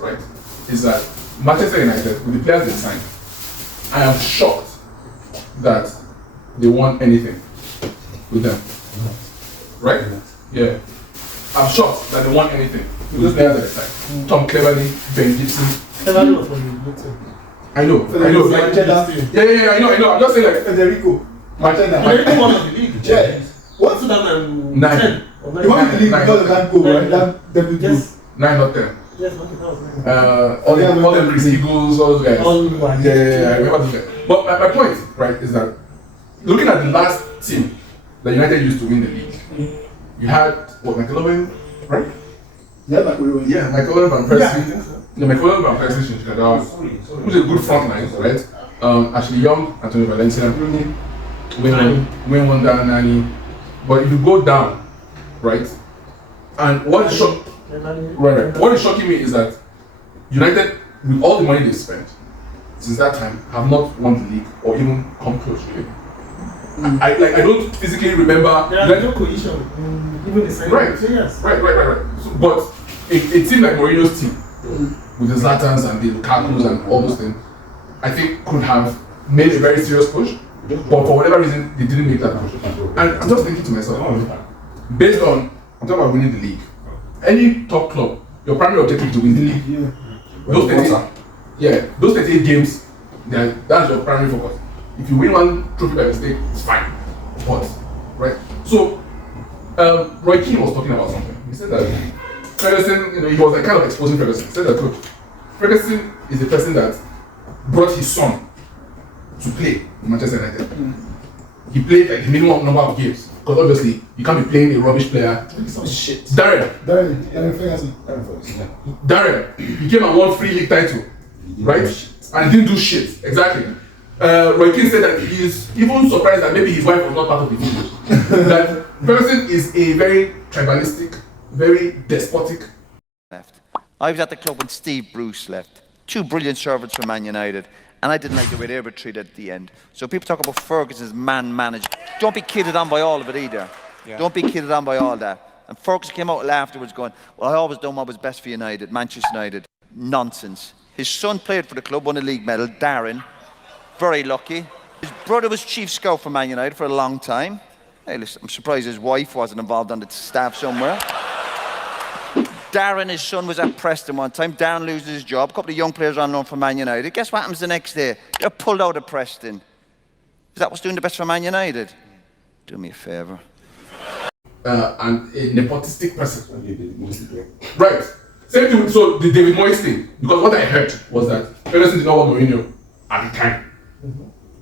right, is that Manchester United, with the players they signed, I am shocked that they won anything with them. Right? Yeah. I'm shocked that they won anything with the players they signed. Tom Cleverley, Ben Gibson. Cleverley was from the I know. Like, yeah, I know. I'm just saying like Federico. Federico won the league. Yeah. What? 2009. He won the league because of that goal, right? That debut goal. 9 or 10. Yes, okay, that was 9. All them Chris Eagles, all those guys. Yeah, I remember those guys. But my point, right, is that looking at the last team that United used to win the league, you had what, McIlroy, right? Yeah, McIlroy. Yeah, McIlroy Van Persie. No, McIlroy Van Persie, who's a good front line, right? Ashley Young, Antonio Valencia, Wayne Wonder, Nani. But if you go down, right, and what is shocking me is that United, with all the money they spent since that time, have not won the league or even come close to it. I don't physically remember. There are no cohesion even the same. Right. Yes. Right. So, but it seemed like Mourinho's team, with the Zlatans and the Lukakus and all those things, I think could have made a very serious push. But for whatever reason, they didn't make that push. And I'm just thinking to myself, based on, I'm talking about winning the league. Any top club, your primary objective is to win the league. Those 38 games, that's your primary focus. If you win one trophy by mistake, it's fine. But, right? So, Roy Keane was talking about something. He said that Ferguson, he was kind of exposing Ferguson. He said that, look, Ferguson is the person that brought his son to play in Manchester United. He played like the minimum number of games. Because obviously, you can't be playing a rubbish player. Shit. Darren Ferguson. He came and won 3 league title. Right? And he didn't do shit. Exactly. Roy Keane said that he is even surprised that maybe his wife was not part of the team. That Ferguson is a very tribalistic, very despotic. Left. I was at the club when Steve Bruce left. 2 brilliant servants for Man United. And I didn't like the way they were treated at the end. So people talk about Ferguson's man-managed. Don't be kidded on by all of it either. Yeah. Don't be kidded on by all that. And Ferguson came out afterwards going, well, I always done what was best for United, Manchester United. Nonsense. His son played for the club, won a league medal, Darren. Very lucky. His brother was chief scout for Man United for a long time. Hey, listen, I'm surprised his wife wasn't involved on the staff somewhere. Darren, his son, was at Preston one time. Darren loses his job. A couple of young players on loan for Man United. Guess what happens the next day? They're pulled out of Preston. Is that what's doing the best for Man United? Do me a favour. And a nepotistic person. Right. Same thing. So the David Moyes thing, because what I heard was that Ferguson did not want Mourinho at the time.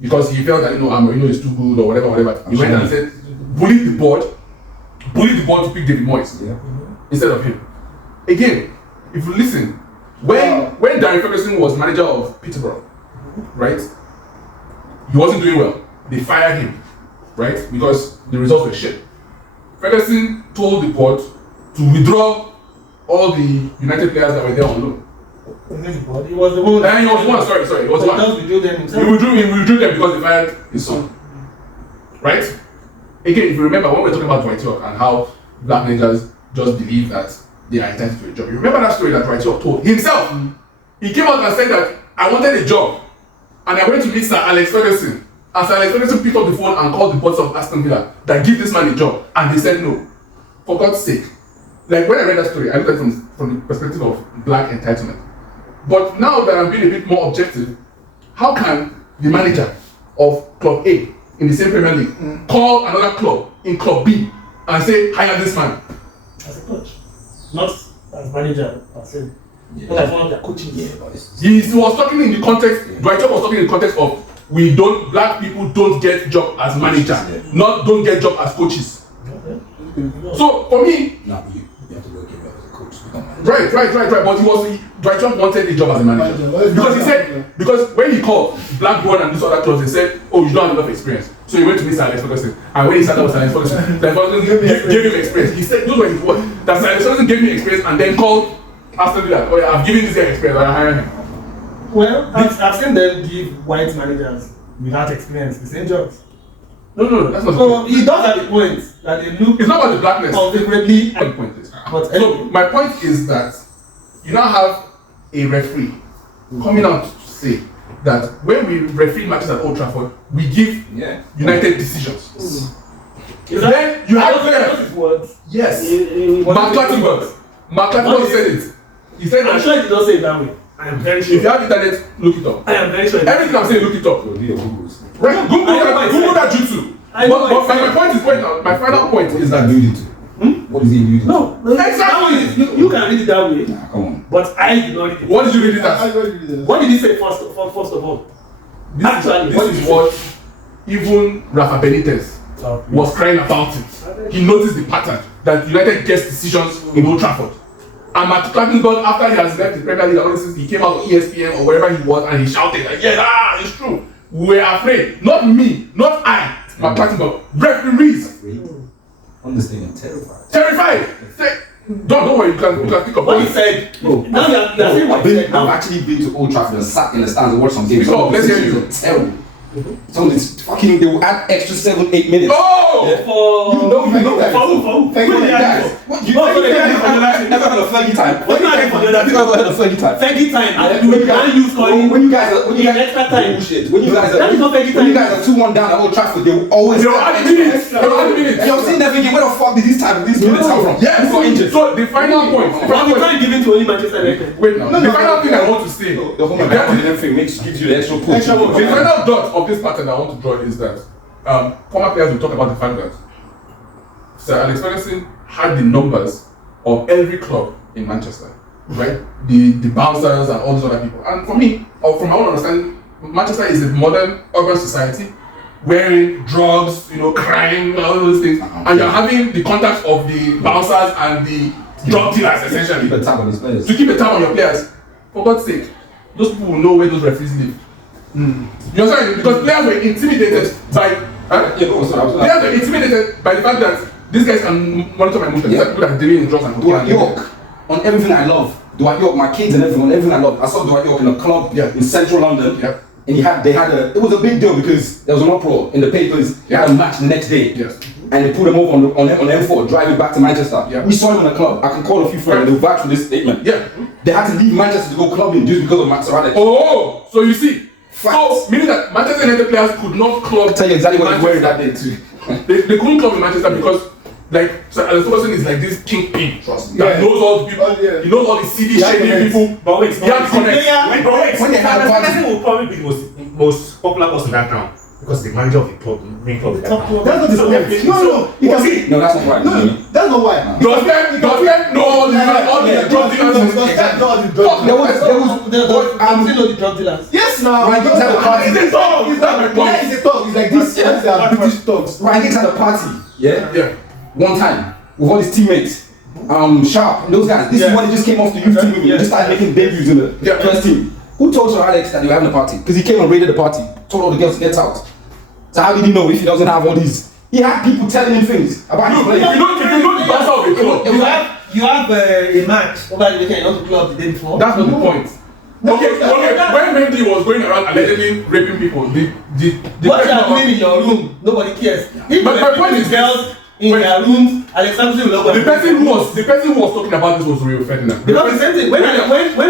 Because he felt that Mourinho is too good or whatever. He went and said, bullied the board to pick David Moyes instead of him. Again, if you listen, when Darren Ferguson was manager of Peterborough, right, he wasn't doing well. They fired him, right, because the results were shit. Ferguson told the board to withdraw all the United players that were there on loan. He was the one. He was one. Sorry. He was one. He withdrew them himself. He withdrew them because they fired his son. Right? Again, if you remember when we were talking about Dwight York and how black managers just believe that they are entitled to a job. You remember that story that Dwight York told himself? He came out and said that I wanted a job and I went to meet Sir Alex Ferguson. And Sir Alex Ferguson picked up the phone and called the boss of Aston Villa that give this man a job, and they said no. For God's sake. Like when I read that story, I looked at it from the perspective of black entitlement. But now that I'm being a bit more objective, how can the manager of Club A in the same Premier League call another club in Club B and say, hire this man? As a coach. Not as manager, per se. Not as one of their coaches. He was talking in the context, Dwight York was talking in the context of black people don't get job as manager, not don't get job as coaches. Okay. So for me, you have to work as a coach. Right. But Dwight York wanted a job as a manager. Because he said, because when he called Blackburn and these other clubs, they said, oh, you don't have enough experience. So he went to Mr. Alex Ferguson. And when he started with Sir Alex Ferguson, gave him experience. He said, those were his words. That Sir Alex Ferguson gave me experience and then called Aston Villa. Oh, yeah, I've given this guy experience, I hire him. Well, I've seen them give white managers without experience the same jobs. No, that's not so he does have the point that they look. It's not about the blackness. Unfavorably. The point is. But so my point is that you now have a referee coming out to say that when we referee matches at Old Trafford, we give United decisions. Then you have players. Yes. Mark Clattenburg said it. He said I'm sure he did not say it that way. I am very sure. If you have internet, look it up. I am very sure. Everything I'm saying, look it up. Right? Google that YouTube. But my point is, my final point is that What is he alluding to? No, exactly. You can read it that way. Nah, come on. But I did not read it. What did you read it as? What did he say first of all? This is what even Rafa Benitez was crying about it. He noticed the pattern that United gets decisions in Old Trafford. And Mark Clattenburg, after he has left the Premier League analysis, he came out on ESPN or wherever he was and he shouted like, yes, it's true. We were afraid. Not me, not I. Mark Clattenburg. Referees. Understanding, terrified. Terrified. Don't worry, you can pick up what he said. Now you're saying what he said. I've actually been to Old Trafford and sat in the stands and watched some games. So, let's hear you. Terrible. So it's fucking, they will add extra 7-8 minutes. Oh! Yeah. You know that. What? You never had a Fergie time. What time for the other? You never had a Fergie time. Fergie time. You can't use calling. When you guys are extra time. bullshit. When you guys That is not Fergie time. when you guys are 2-1 down at Old Trafford, they will always. You're adding minutes. And you're sitting there thinking, where the fuck did these minutes come from? Yes. Who got injured? So the final point. But we can't give it to only Manchester United. Wait now. The final thing I want to say. The whole everything gives you the extra push. The final dot of this pattern I want to draw is that former players will talk about the fact that Sir Alex Ferguson had the numbers of every club in Manchester, right? The bouncers and all these other people. And for me, or from my own understanding, Manchester is a modern urban society wearing drugs, crime, all those things, and you're having the contact of the bouncers and the drug dealers essentially Keep a tab on his players. to keep a tab on your players. For God's sake, those people will know where those referees live. You understand? Because players were intimidated by players were intimidated by the fact that these guys can monitor my movements. People that are dealing in drugs and Dwight York, on everything I love. Dwight York, my kids and everything, on everything I love. I saw Dwight York in a club in central London. Yeah. And it was a big deal because there was an uproar in the papers. He had a match the next day. Yes. And they pulled him over on M4, driving back to Manchester. Yeah. We saw him in a club. I can call a few friends, they'll vouch for this statement. Yeah. They had to leave Manchester to go clubbing just because of Sir Alex. Oh, so you see. Facts. So, meaning that Manchester United players could not club. I'll tell you exactly what he's wearing that day too. They couldn't club in Manchester because, Sir Alex Ferguson is like this kingpin. Trust me. That knows all the people. He knows all the CD shady people. But wait, He has connects. When they had a party. Ferguson will probably be the most popular person that ground because the manager of the club, main club. That's not the point. No. You can see. No, that's not right. No, that's not why. Does them know all the drug dealers? There was know the drug dealers. Yes, now. Ryan Giggs had a party. It's a dog. It's not my Yeah, point. it's a talk. It's like this. Yeah. They are British talks. Ryan Giggs had a party. Yeah. One time with all his teammates. Sharp, those guys. This is when he just came off the youth team with me. He just started making debuts in the first team. Who told Sir Alex that they were having a party? Because he came and raided the party, told all the girls to get out. So how did he know if he doesn't have all these? He had people telling him things about his players. If you know the bouncer of a club, You have a match over the weekend, not the club the day before. that's not the point. Okay. When Mendy was going around allegedly raping people, the What you are doing in your room, nobody cares. If But my point is girls in their rooms, Alexander will the person who was talking about this was Rio Ferdinand. Because the same thing, when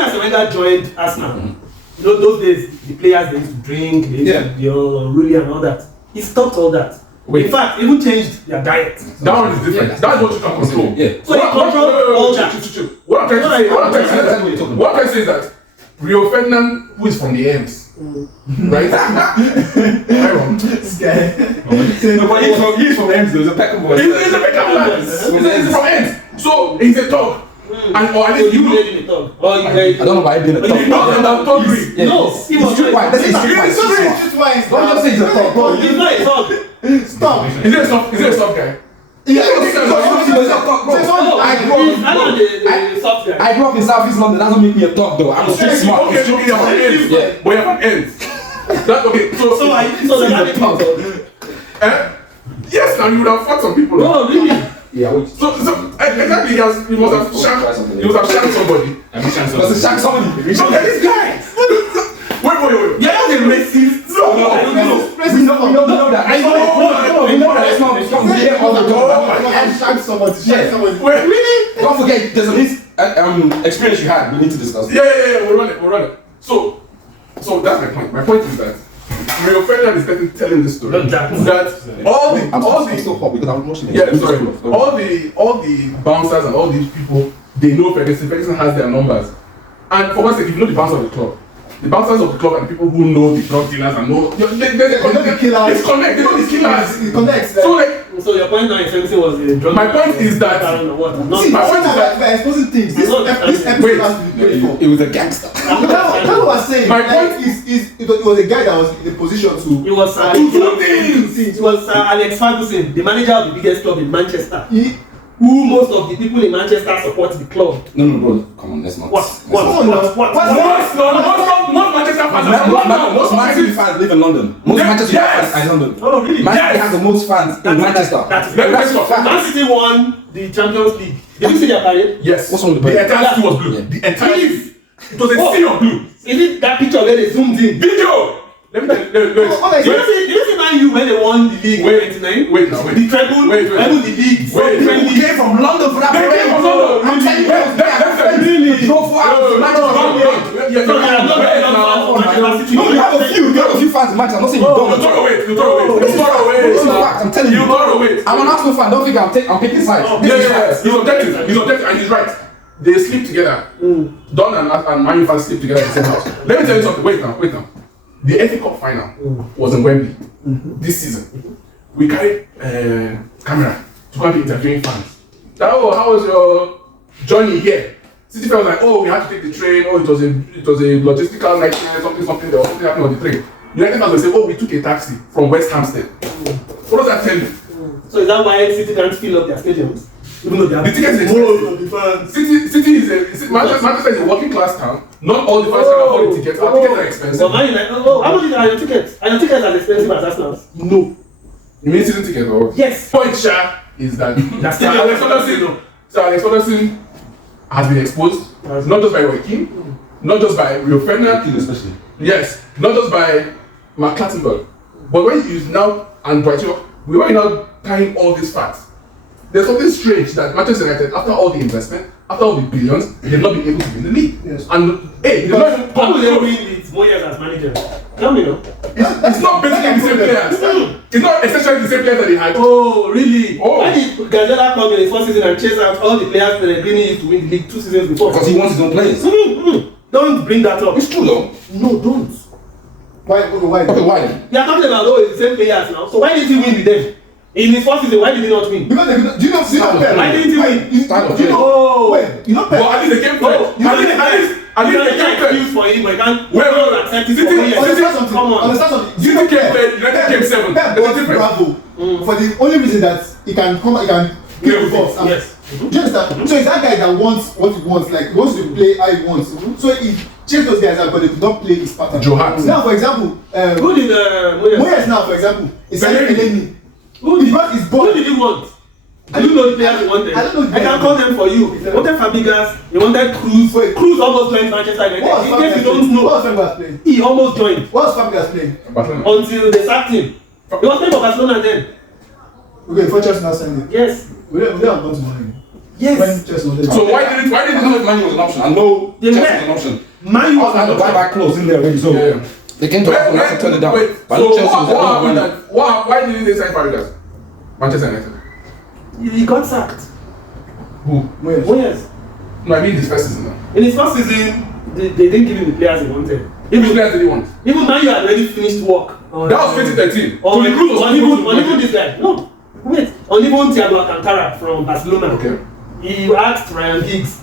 Arsene joined Arsenal, those days, the players they used to drink, they used to be unruly and all that. He stopped all that. Wait. In fact, even changed their diet. That one is different. That's what you can control. Yeah. So he controlled all that. What I'm trying to say is that Rio Ferdinand, who is from the M's, right? This guy. No, but he's from Ems, there's a Peckham boy. He's a Peckham man. He's from M's. So he's a dog. And or at least you played in the dog. Or you I don't know why I didn't He's not in the top three. Yeah, No, it's he was street white. Let's say street white. Don't just say he's a top, bro. He's not a dog. Stop. Is it a soft guy? I grew up in Southeast London. That doesn't make me a top though. I'm street smart. Okay, so you're from Ends. Yeah. But you're from Ends. That okay. So that top. Yes, now you would have fought some people. No, really. Yeah, wait. So exactly, he must have shanked somebody. Because it's Shaq somebody. Look at this guy. Wait. Yeah, that's a racist. We know that. I know that. It's not here all the time. Shag someone. Wait, really? Don't forget, there's an experience you had. We need to discuss. Yeah. We'll run it. So that's my point. My point is that Rio Ferdinand is telling this story. That all the still hot because I was watching it. Yeah, sorry. All the bouncers and all these people, they know Ferguson. Ferguson has their numbers. And for one second, if you know the bouncers of the club, the bouncers of the club and people who know the drug dealers and know they know the killers. It's connect. They know the killers. It connects. So your point now essentially was a drug. My point is that. See, my point is that by exposing things, this episode has to be paid for. It was a gangster. That's what I was saying. My point is it was a guy that was in a position to. It was Sir It was Sir Alex Ferguson, the manager of the biggest club in Manchester. Who most of the people in Manchester support the club. No, bro. Come on, let's not. Most Manchester fans. Most Manchester fans live in London. Most Manchester fans are in London. Oh, really? Manchester has the most fans in Manchester. Man City won the Champions League. Did you see their parade? Yes. What's wrong with the entire city was blue? The entire city. It was a sea of blue. Is it that picture where they zoomed in? Video! Let me tell you. Did you see Man U when they won the league in 99? Wait now. The treble, treble the league. Wait. Came from London for that They came from London. I'm telling you, Really? drove 4 hours to Manchester. You have a few fans in Manchester. I'm not saying you don't. You throw away. It's a fact. I'm telling you. You throw away. I'm an Arsenal fan. Don't think I'm picking sides. Yeah. He's objective, and he's right. They sleep together. Don and Man U fans sleep together in the same house. Let me tell you something. Wait now. The FA Cup final was in Wembley this season. We carried camera to go and be interviewing fans. How was your journey here? City fans was like, we had to take the train. It was a logistical nightmare. Something. There was something happening on the train. United fans will say, we took a taxi from West Hampstead. What does that tell you? So is that why City can't fill up their stadiums? Even though they have the tickets is expensive. City is Manchester is a working class town. Not all the fans can afford the tickets. Our tickets are expensive. So Man United, how much are your tickets? Are your tickets as expensive as Arsenal's? No. You mean season ticket or what? Yes. Point share is that Sir Alex Ferguson has been exposed, not just by Roy Keane, not just by Rio Ferdinand, especially. Yes, not just by Mark Clattenburg, but when you now and Brighton, we were now tying all these facts. There's something strange that Manchester United, after all the investment, after all the billions, they've not been able to win the league. Yes. And hey, they've not even how will they win with Moyes as manager? Tell me, no. It's not basically the same players. It's not essentially the same players that they had. Oh, really? Oh. Why did Guardiola come in his first season and chase out all the players that they really used to win the league 2 seasons before? Because he wants his own players. Don't bring that up. It's true though. No, don't. Why? Okay, why? You are talking about it's the same players now. So why didn't he win with them? In his first season, why did he not win? Because do you know Pep? Why didn't he win? You know Pep? Well, at least they came third. At least they came third. Excuse for him, but can't. Well, accept it for years. Come on. Understand something. City came third. United came seventh. Pep There's a was difference. Bravo for the only reason that he can kill the boss. Yes. Do you understand? So it's that guy that wants what he wants, like he wants to play how he wants. So he chased those guys out, but they could not play his pattern. Joe Hart. Now, for example, Who did Moyes now, for example, is Eleni. Who did you want? I don't know the players you wanted. I don't know. I can call them for you. You wanted Fabregas, you wanted Cruz. Cruz almost joined Manchester United. In case you don't know, what was Fabregas playing? he almost joined. What was Fabregas playing? Until they sacked him. He was playing for Barcelona then. Okay, before Chelsea now signed him. Yes. We don't have gone to Man. Yes. When Chelsea wanted So why didn't know if Man U was an option? I know Chelsea was an option. Man U was had the buyback clause in there already, so they came to us and turn it down. But So Chelsea was why didn't they sign Fabregas? Manchester United. He got sacked. Who? Moyes. No, I mean this first season now. In his first season, they didn't give him the players he wanted. Which players did he want? Even Man U had already finished work. That was 2013. On the Cruz was on even this guy. No, wait. On even Thiago Alcantara from Barcelona. Okay. He asked Ryan Giggs,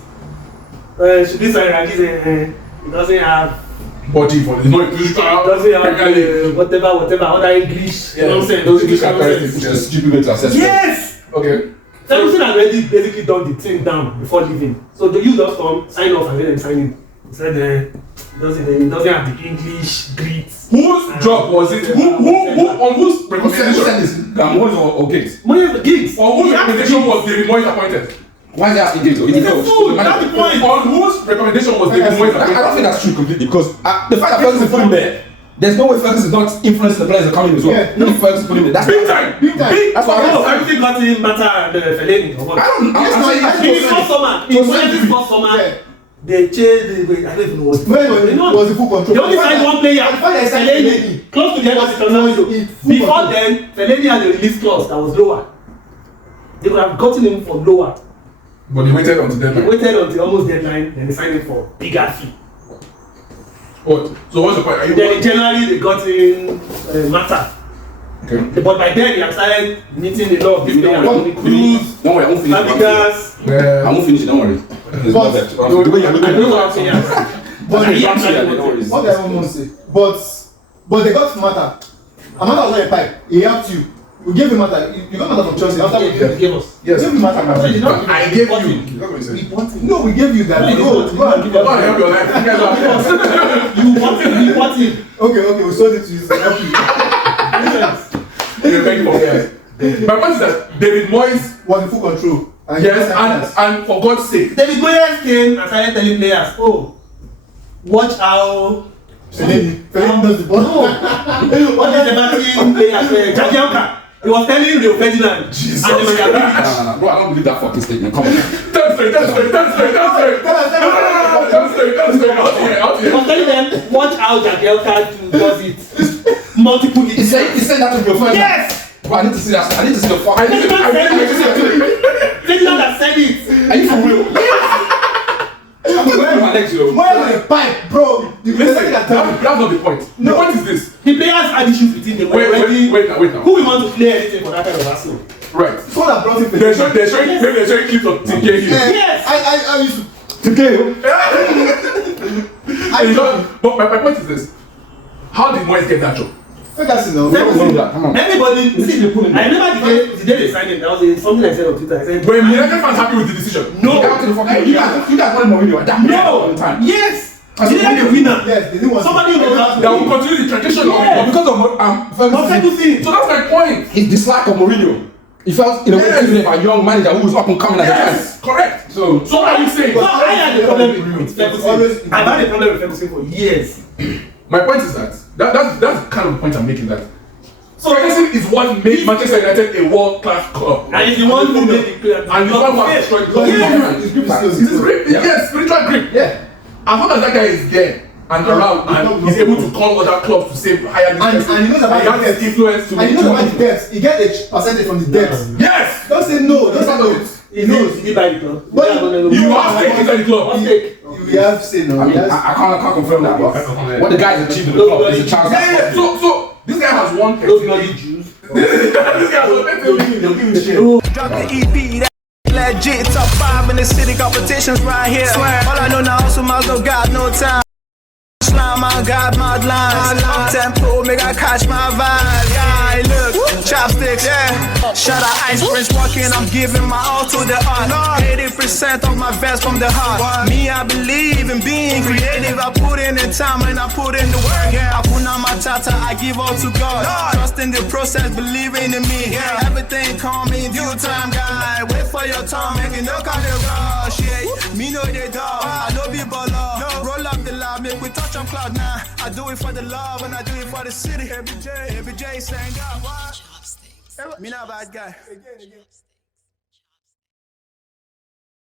should this Ryan Giggs, he doesn't have body for it. It's not a physical. doesn't have whatever other English nonsense. Those English characteristics. Just stupid way to assess. Yes! Okay. Ferguson had already basically done the thing down before leaving. So the you just come, sign off and let them sign in. He said he doesn't have the English grit. Whose job was it? On whose recommendation? Moyes or Giggs? Moyes Giggs. On whose recommendation was David Moyes appointed? Why is he asking Giggs? He's a fool. That's the point. On whose recommendation was David Moyes appointed? I don't think that's true completely because the fact that Ferguson put him there There's no way Ferguson is not influencing the players that come in as well. Yeah. No, Ferguson put him in. That's Big time. Big time. That's why No, everything got in Mata and Fellaini. Or what? I'm saying that. In his first summer, in Ferguson's first summer, Yeah. they changed the. I don't even know what. When was the full control? They only signed one player, Fellaini, close to the end of the transfer window. Before then, Fellaini had a release clause that was lower. They could have gotten him for lower. But they waited until They deadline. waited until almost deadline, then they signed him for bigger fee. What? So what's the point? Are you Then generally they got in Mata. okay? But by then he had started meeting a lot of these players. Cruz, Don't worry, I won't finish. Fabregas. I won't finish it, don't worry. It's But- not that. The way you're looking I at don't know it. what players. But He I'm actually saying that, wanted- don't worry. What I want to say, but they got Mata. Amata was not a pipe. He helped you. We gave him Mata. You got Mata from Chelsea. After we They gave us. Yes. We gave him Mata. But I gave What you. you- You got what you said. No, we gave you that. No, Go and give God us. help your life. You guys are. You want him. Okay, we sold it to you. So help you. Thank you for that. My point is that David Moyes, Was in full control. And yes, and for God's sake, David Moyes came and started telling players, oh, watch how. Fellaini does the ball. What is the batting players? Jagielka. He was telling Rio Ferdinand. Jesus. And they were like, Nah. Bro, I don't believe that fucking statement. Come on. tell straight. Out here. he was telling them, watch how Jagielka does it. Multiple He said that to your friend. Yes! Bro, I need to see that. I need to see the fuck. Ferdinand has said it. Are you for real? I'm going to my legs, yo. More than a pipe, bro. You can Listen, say that's that. not the point. The point is this. The players had issues with him. They were Wait ready. now. Who we want to play anything for that kind of hassle? Right. So that brought him They're showing clips of TK here. Yes. I used to. Today, But my point is this. How did Moyes get that job? Ferguson, no. come on. Everybody, see, I remember the day they signed him. That was something I said on Twitter. I said, Were United fans happy with the decision? no, Down to the fucking. You guys wanted Mourinho at that point all the time. yes, they didn't have a winner. Yes, they didn't want Somebody knows how to That will continue the tradition of Yeah. But because of Ferguson, Ferguson. So that's my point. his dislike of Mourinho, he felt in a way even if a young manager who was up and coming at the time. Yes, correct. So So what are you saying? So I had a problem with Always- Ferguson. I've had a problem with Ferguson for years. My point is that's kind of the point I'm making. That so Ferguson is what made Manchester United a world-class club. And he's the one who made the club. And he's the one who has destroyed the club. His grip is still- It's his grip. Yeah. Yes, spiritual grip. Yeah. As long as that guy is there and around and he's able to call other clubs to save higher distance, And he knows about he has the this depth. influence to And you know about the depth. He get a percentage from the depth. Yes! Don't say no. Don't say no. He knows. He buy the club. But You have stake inside the club. What's stake? We have say no. I mean, Yes. I can't confirm that, but what the guys achieved in the club is a chance. Yeah. So this guy has won Those bloody Jews. This guy has won They'll give you shit. Drop the EP, that legit. Top 5 in the city, competitions right here. All I know now, so miles don't got no time. Slime, I got mad lines. Up tempo, make I catch my vibe. Yeah, look, chopsticks, yeah. Shut up, ice Prince walking, I'm giving my all to the art. 80% of my vest from the heart. Me, I believe in being creative. I put in the time and I put in the work. I put on my tata, I give all to God. Trust in the process, believing in me. Everything come in due time, guy. Wait for your time, make it look at the rush. Yeah, me know they dog. I know be baller. Roll up the lab, make we touch on cloud now. I do it for the love and I do it for the city. Every J, stand up. Me not bad guy. Again.